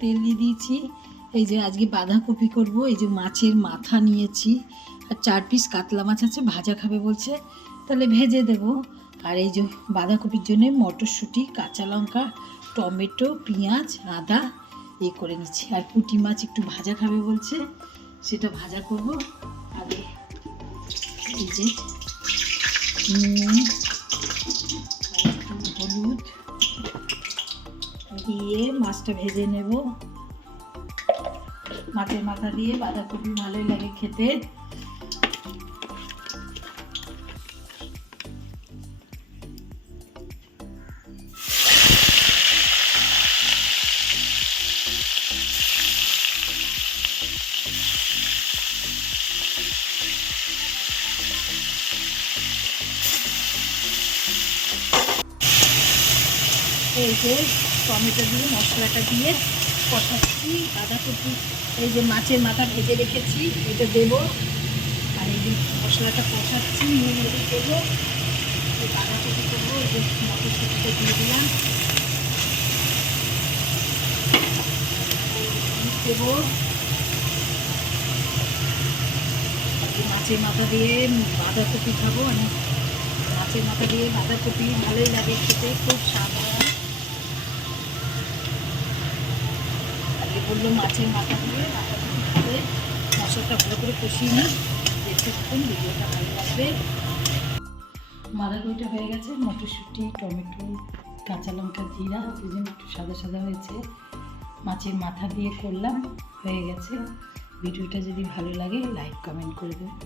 তেল দিয়ে দিয়েছি। এই যে আজকে বাঁধাকপি করব, এই যে মাছের মাথা নিয়েছি আর 4 পিস কাতলা মাছ আছে, ভাজা খাবে বলছে, তাহলে ভেজে দেব। আর এই যে বাঁধাকপির জন্য মটরশুঁটি, কাঁচা লঙ্কা, টমেটো, পেঁয়াজ, আদা করে নিচ্ছি। আর পুঁটি মাছ একটু ভাজা খাবে বলছে, সেটা ভাজা করব। আগে এই যে নুন, একটু হলুদ দিয়ে মাছটা ভেজে নেব। মাছের মাথা দিয়ে বাঁধাকপি ভালোই লাগে খেতে। এই যে টমেটো দিয়ে মশলাটা দিয়ে কষাচ্ছি। বাঁধাকপি এই যে মাছের মাথা ভেজে রেখেছি, এটা দেবো। আর এই যে মশলাটা কষাচ্ছি, নুন হলুদ দেবো, বাঁধাকপি করবো। এই যে মটরশুঁটিটা দিয়ে দিলাম, দেবো। মাছের মাথা দিয়ে বাঁধাকপি খাবো আমি। মাছের মাথা দিয়ে বাঁধাকপি ভালোই লাগে খেতে, খুব স্বাদ হয়। আজকে বললো মাছের মাথা দিয়ে বাঁধাকপি খাবে। মশলাটা ভালো করে কষিয়ে নিই, দেখতে থাকুন, ভিডিওটা ভালো লাগবে। বাঁধাকপিটা হয়ে গেছে, মটরশুঁটি, টমেটো, কাঁচা লঙ্কা, জিরা, এই জন্য একটু সাদা সাদা হয়েছে। মাছের মাথা দিয়ে করলাম, হয়ে গেছে। ভিডিওটা যদি ভালো লাগে লাইক কমেন্ট করে দেবেন।